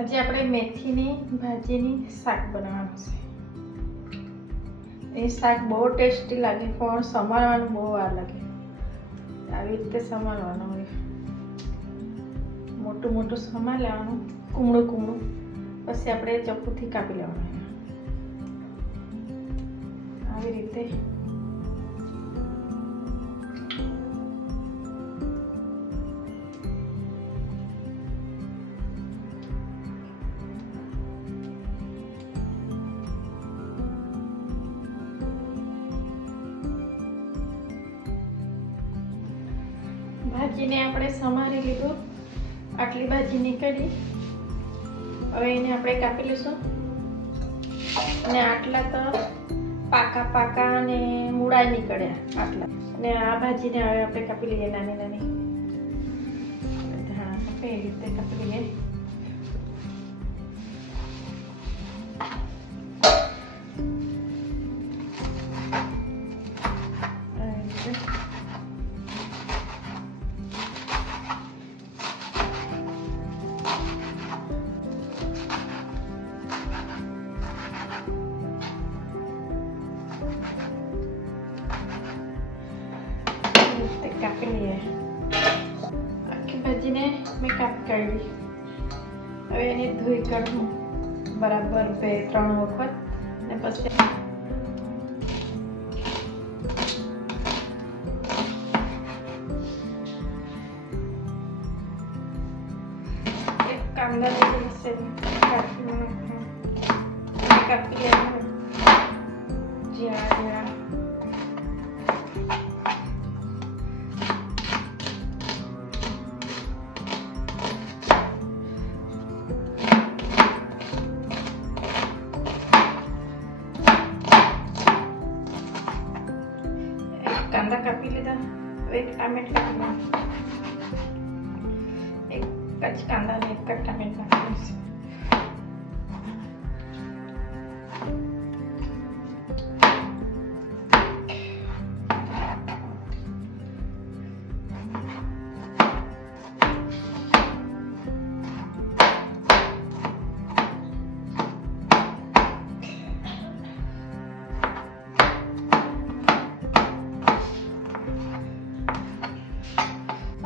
આજે આપણે મેથીની ભાજીની શાક બનાવવાનું છે. એ શાક બહુ ટેસ્ટી લાગે પણ સમારવાનું બહુ વાર લાગે. આવી રીતે સમારવાનું હોય. મોટું મોટું સમારી લેવાનું, કુમળું કુમળું. પછી આપણે ચપ્પુથી કાપી લેવાનું આવી રીતે. ભાજીને આપણે સમારી લીધું. આટલી ભાજી નીકળી. હવે એને આપણે કાપી લઈશું. અને આટલા તો પાકા પાકા અને મૂળા નીકળ્યા આટલા. અને આ ભાજીને હવે આપણે કાપી લઈએ નાની નાની. હા, એ રીતે કાપી લઈએ. કાપી લઈએ. આખી ભાજીને મેં કાપી કાઢી. હવે એને ધોઈ કાઢું બરાબર 2-3 વખત. ને પછી એક કાંદા લીધો છે કાપી લેવાનું. જીરા કાંદા કાપી લીધા. હવે એક ટામેટું કાપી. એક જ કાંદા ને એક જ ટામેટું કાપી.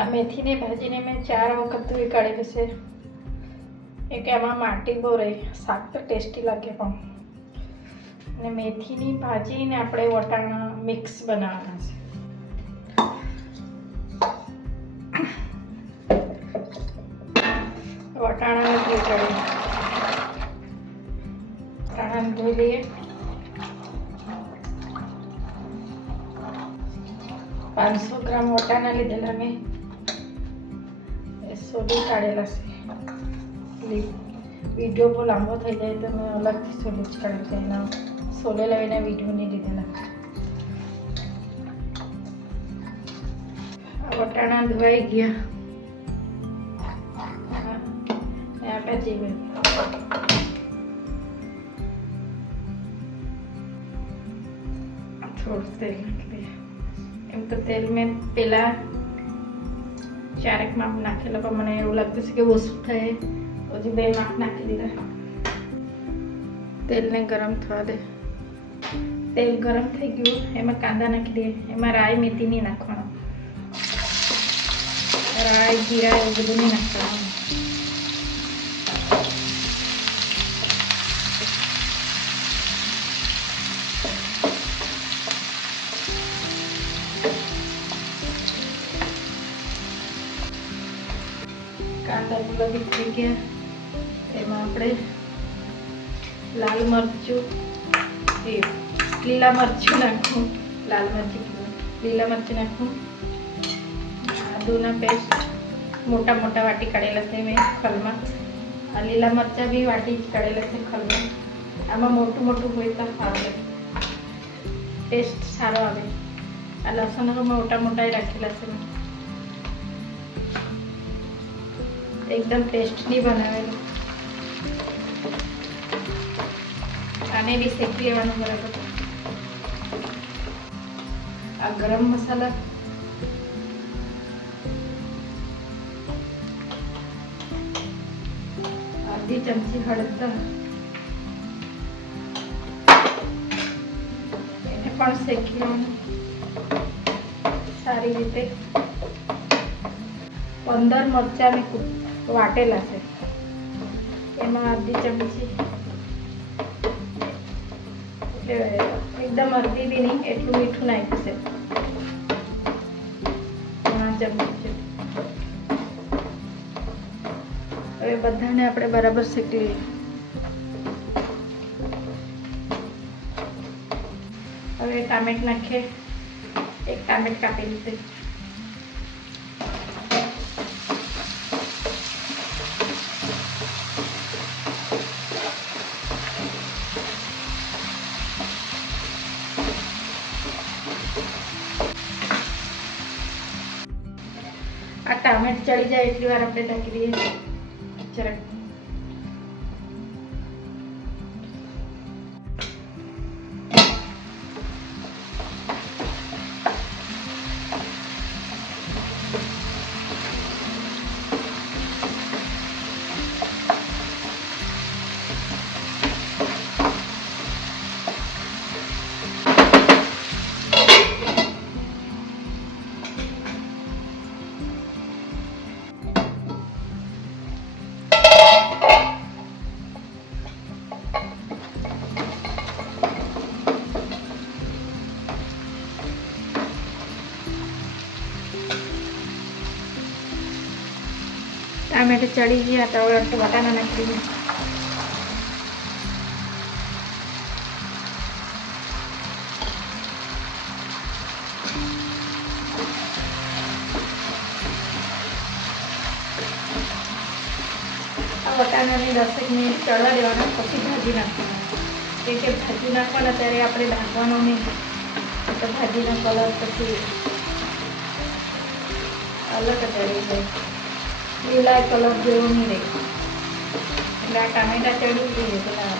આ મેથીની ભાજીને મેં 4 વખત ધોઈ કાઢેલી છે. એક એમાં માટી બહુ રહી. શાક તો ટેસ્ટી લાગે પણ. અને મેથીની ભાજીને આપણે વટાણા મિક્સ બનાવવાના છે. વટાણાને ધોઈ કાઢીએ. વટાણાને ધોઈ લઈએ. 500 ગ્રામ વટાણા લીધેલા મેં. સોલી કાઢેલા છે. વિડીયો બહુ લાંબો થઈ જાય તો મેં અલગથી સોલી જ કાઢ્યું છે. એના સોલેલા એના વિડીયો નહીં લીધેલા. વટાણા ધોવાઈ ગયા. આપણે જીવે થોડું તેલ નાખી. એમ તો તેલ મેં પેલા 4 માપ નાખેલા પણ મને એવું લાગતું છે કે ઓછું થાય. હજી 2 માપ નાખી દીધા. તેલને ગરમ થવા દે. તેલ ગરમ થઈ ગયું. એમાં કાંદા નાખી દઈએ. એમાં રાઈ મેથી નહીં નાખવાનું. રાઈ જીરા એવું બધું નહીં નાખવાનું. કાંદા ગુલાબી થઈ ગયા. એમાં આપણે લાલ મરચું લીલા મરચું નાખવું. લાલ મરચું લીલા મરચું નાખવું. આદુના પેસ્ટ મોટા મોટા વાટી કાઢેલા છે મેં ખલમાં. આ લીલા મરચાં બી વાટી જ કાઢેલા છે ખલમાં. આમાં મોટું મોટું હોય તો સારું લાગે. ટેસ્ટ સારો આવે. આ લસણ મોટા મોટા રાખેલા છે મેં. એકદમ ટેસ્ટની બનાવેલું. આને બી શેકી લેવાનું બરાબર. આ ગરમ મસાલા અડધી ચમચી હળદર, એને પણ શેકી લેવાનું સારી રીતે. 15 મરચાં મેં વાટેલા છે, એમાં અડધી ચમચી, એટલે એકદમ અડધી બી નહીં એટલું મીઠું નાખ્યું છે, 5 ચમચી. હવે બધાને આપણે બરાબર શેકી લઈએ. હવે ટામેટ નાખીએ, 1 ટામેટ કાપી લીધું. આ ટામેટ ચડી જાય એટલી વાર આપણે ઢાંકી દઈએ જરાક. ટામેટો ચડી ગયા તો હવે વટાણા નાખી દઈએ. આ વટાણાને 10 મિનિટ ચડવા દેવાના, પછી ભાજી નાખવાના. કે ભાજી નાખવાના ત્યારે આપણે ઢાંકવાનો નહીં, તો ભાજીનો કલર પછી અલગ જ આવી જાય, લીલા કલર જેવો નહીં રહે. એટલે આ ટામેટા ચડવું જોઈએ, પેલા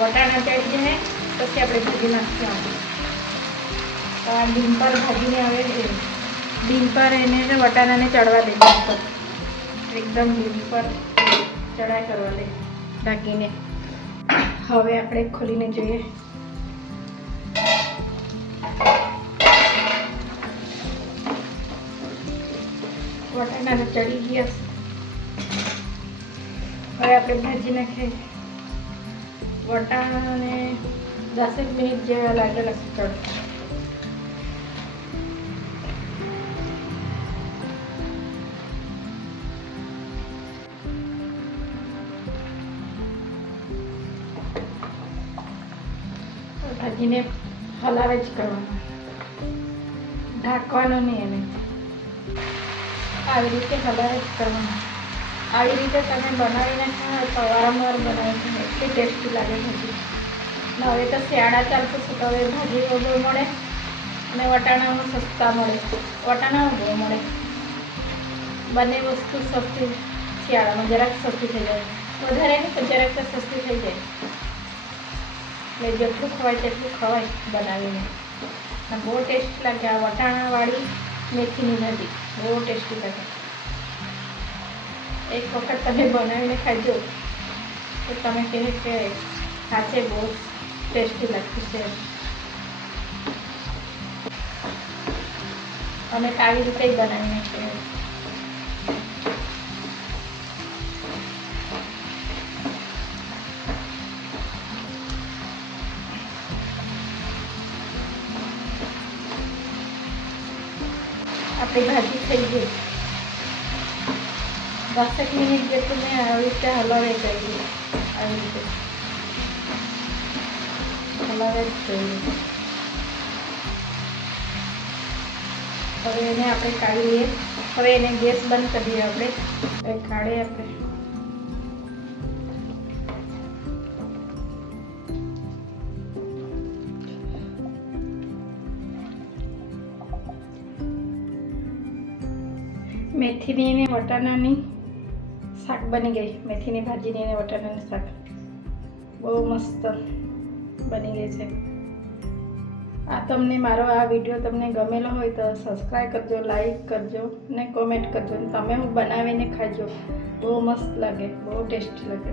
વટાણા ચડી જાય પછી આપણે ભાજી નાખવાનું. તો આ ડીમ્પર ભાજીને આવે છે, ડીમ્પર એને વટાણાને ચડવા દે, ડીમ્પર એકદમ ડીમ્પર ચડાઈ કરવા દે ઢાંકીને. હવે આપણે ખોલીને જોઈએ. વટાણાને ચડી ગયા. હવે આપણે ભાજી નાખીએ. વટાણાને 10 મિનિટ જેવા લાગેલા છે ચડ. ભાજીને હલાવે જ કરવાનું, ઢાંકવાનું નહીં. એને આવી રીતે હલાવે જ કરવાનું. આવી રીતે તમે બનાવીને ખાઓ તો વારંવાર બનાવી ખાઓ, એટલી ટેસ્ટી લાગે ભાજી. હવે તો શિયાળા ચાલતું છે, તો હવે ભાજી બહુ મળે અને વટાણામાં સસ્તા મળે, વટાણામાં બહુ મળે. બંને વસ્તુ સસ્તી શિયાળામાં જરાક સસ્તી થઈ જાય, વધારે નહીં તો જરાક તો સસ્તી થઈ જાય. એટલે જેટલું ખવાય તેટલું ખવાય બનાવીને. અને બહુ ટેસ્ટી લાગે. આ વટાણાવાળી મેથીની ભાજી બહુ ટેસ્ટી લાગે. એક વખત તમે બનાવીને ખાજો તો તમે કહે કે સાચે બહુ ટેસ્ટી લાગતું છે. અમે આવી રીતે જ બનાવીને ખાઈએ. આપણી ભાજી થઈ ગઈ. 10 મિનિટ જેટલું મેં આવી રીતે હલાવે કરી, આવી રીતે હલાવે જ જોઈએ. હવે એને આપણે કાઢી લઈએ. હવે એને ગેસ બંધ કરી દઈએ. આપણે કાઢીએ. આપણે મેથીની અને વટાણાની શાક બની ગઈ. મેથીની ભાજીની અને વટાણાની શાક બહુ મસ્ત બની ગઈ છે. આ તમને મારો આ વિડીયો તમને ગમેલો હોય તો સબસ્ક્રાઈબ કરજો, લાઈક કરજો ને કોમેન્ટ કરજો. તમે હું બનાવીને ખાજો, બહુ મસ્ત લાગે, બહુ ટેસ્ટી લાગે.